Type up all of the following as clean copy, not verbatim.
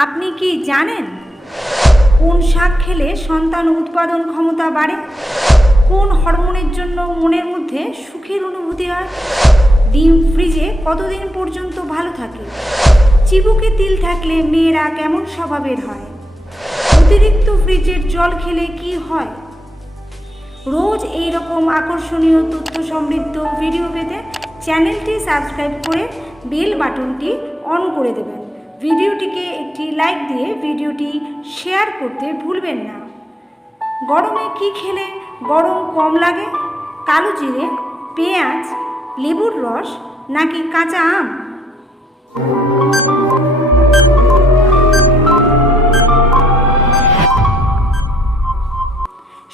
আপনি কি জানেন কোন শাক খেলে সন্তান উৎপাদন ক্ষমতা বাড়ে? কোন হরমোনের জন্য মনের মধ্যে সুখের অনুভূতি হয়? ডিম ফ্রিজে কতদিন পর্যন্ত ভালো থাকে? চিবুকে তিল থাকলে মেয়েরা কেমন স্বভাবের হয়? অতিরিক্ত ফ্রিজের জল খেলে কি হয়? রোজ এই রকম আকর্ষণীয় তথ্য সমৃদ্ধ ভিডিও পেতে চ্যানেলটি সাবস্ক্রাইব করে বেল বাটনটি অন করে দেবেন। ভিডিওটিকে একটি লাইক দিয়ে ভিডিওটি শেয়ার করতে ভুলবেন না। গরমে কি খেলে গরম কম লাগে? কালো জিরে, পেঁয়াজ, লেবুর রস নাকি কাঁচা আম?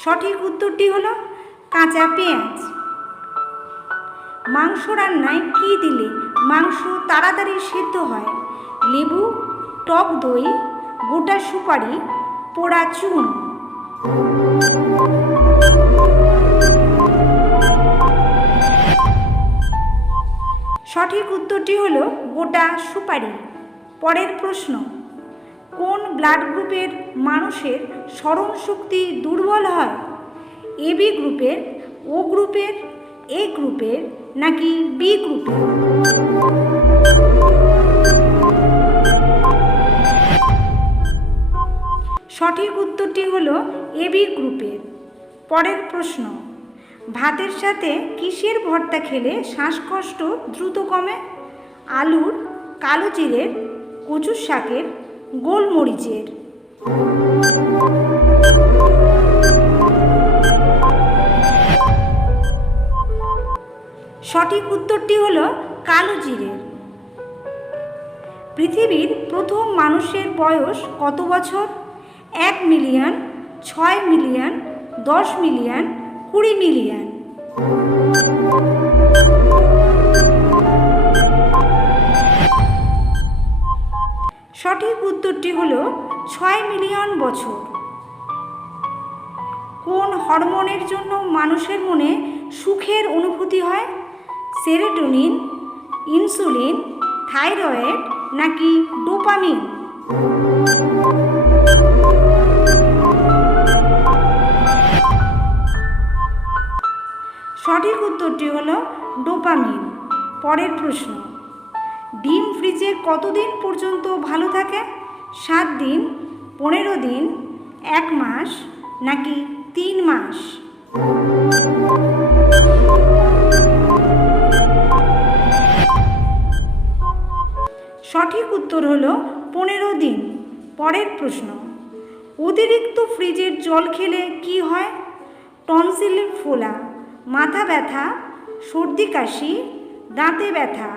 সঠিক উত্তরটি হলো কাঁচা পেঁয়াজ। মাংস রান্নায় কি দিলে মাংস তাড়াতাড়ি সিদ্ধ হয়? লেবু, টক দই, গোটা সুপারি, পোড়া চুন। সঠিক উত্তরটি হলো গোটা সুপারি। পরের প্রশ্ন, কোন ব্লাড গ্রুপের মানুষের স্মরণ শক্তি দুর্বল হয়? এবি গ্রুপের, ও গ্রুপের, এ গ্রুপের নাকি বি গ্রুপের? সঠিক উত্তরটি হলো এবি গ্রুপের। পরের প্রশ্ন, ভাতের সাথে কিসের ভর্তা খেলে শ্বাসকষ্ট দ্রুত কমে? আলুর, কালো জিরের, কচুর শাকের, গোলমরিচের। সঠিক উত্তরটি হলো কালো জিরের। পৃথিবীর প্রথম মানুষের বয়স কত বছর? 1 মিলিয়ন, 6 মিলিয়ন, 10 মিলিয়ন, 20 মিলিয়ন। সঠিক উত্তরটি হলো 6 মিলিয়ন বছর। কোন হরমোনের জন্য মানুষের মনে সুখের অনুভূতি হয়? সেরোটোনিন, ইনসুলিন, থাইরয়েড নাকি ডোপামিন? সঠিক উত্তরটি হলো ডোপামিন। পরের প্রশ্ন, ডিম ফ্রিজে কতদিন পর্যন্ত ভালো থাকে? 7 দিন, 15 দিন, 1 মাস নাকি 3 মাস? সঠিক উত্তর হলো 15 দিন। পরের প্রশ্ন, অতিরিক্ত ফ্রিজের জল খেলে কি হয়? টনসিল ফোলা, মাথা ব্যথা, সর্দি কাশি, দাঁতে ব্যথা।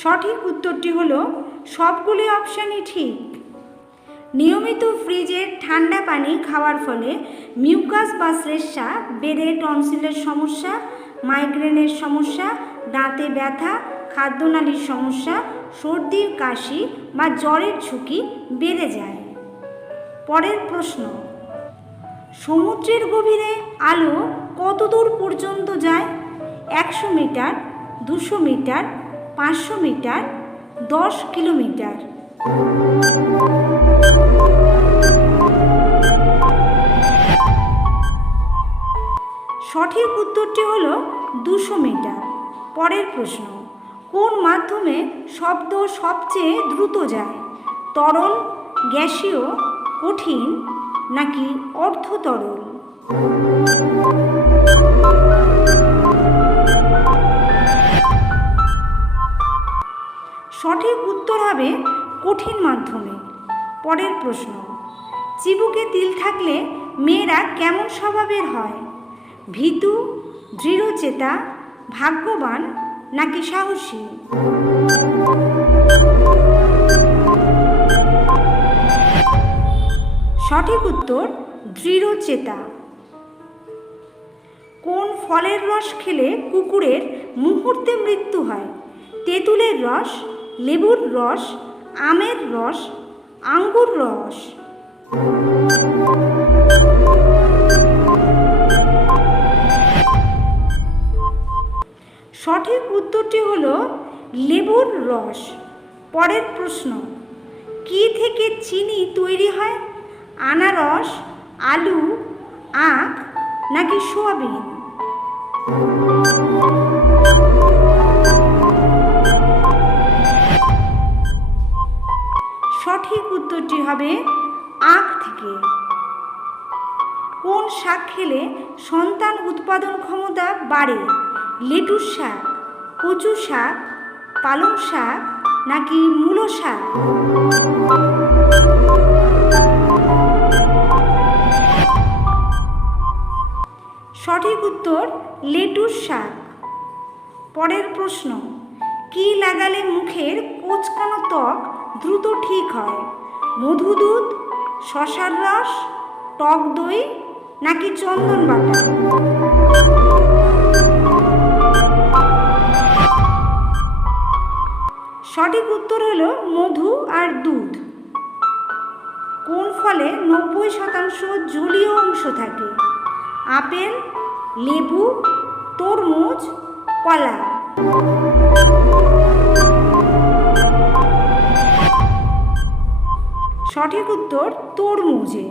সঠিক উত্তরটি হলো সবগুলি অপশানই ঠিক। নিয়মিত ফ্রিজের ঠান্ডা পানি খাওয়ার ফলে মিউকাস বা শ্লেষ্মা বেড়ে টনসিলের সমস্যা, মাইগ্রেনের সমস্যা, দাঁতে ব্যথা, খাদ্যনালীর সমস্যা, সর্দির কাশি বা জ্বরের ঝুঁকি বেড়ে যায়। পরের প্রশ্ন, সমুদ্রের গভীরে আলো কত দূর পর্যন্ত যায়? 100 মিটার, 200 মিটার, 500 মিটার, 10 কিলোমিটার। সঠিক উত্তরটি হলো 200 মিটার। পরের প্রশ্ন, কোন মাধ্যমে শব্দ সবচেয়ে দ্রুত যায়? তরল, গ্যাসীয়, কঠিন নাকি অর্ধতরল? সঠিক উত্তর হবে কঠিন মাধ্যমে। পরের প্রশ্ন, চিবুকে তিল থাকলে মেয়েরা কেমন স্বভাবের হয়? ভীতু, দৃঢ়চেতা, ভাগ্যবান নাকি সাহসী? সঠিক উত্তর দৃঢ়চেতা। কোন ফলের রস খেলে কুকুরের মুহূর্তে মৃত্যু হয়? তেঁতুলের রস, লেবুর রস, আমের রস, আঙ্গুর রস। উত্তরটি হলো লেবুর রস। পরের প্রশ্ন, কি থেকে চিনি তৈরি হয়? আনারস, আলু, আখ নাকি সোয়াবিন? সঠিক উত্তরটি হবে আখ থেকে। কোন শাক খেলে সন্তান উৎপাদন ক্ষমতা বাড়ে? লেটুস শাক, কচু শাক, পালং শাক নাকি মূলো শাক? সঠিক উত্তর লেটুস শাক। পরের প্রশ্ন, কি লাগালে মুখের কোঁচকানো ত্বক দ্রুত ঠিক হয়? মধু দুধ, শসার রস, টক দই নাকি চন্দন বাটা? সঠিক উত্তর হলো মধু আর দুধ। কোন ফলে 90% জলীয় অংশ থাকে? আপেল, লেবু, তরমুজ, কলা? সঠিক উত্তর তরমুজে।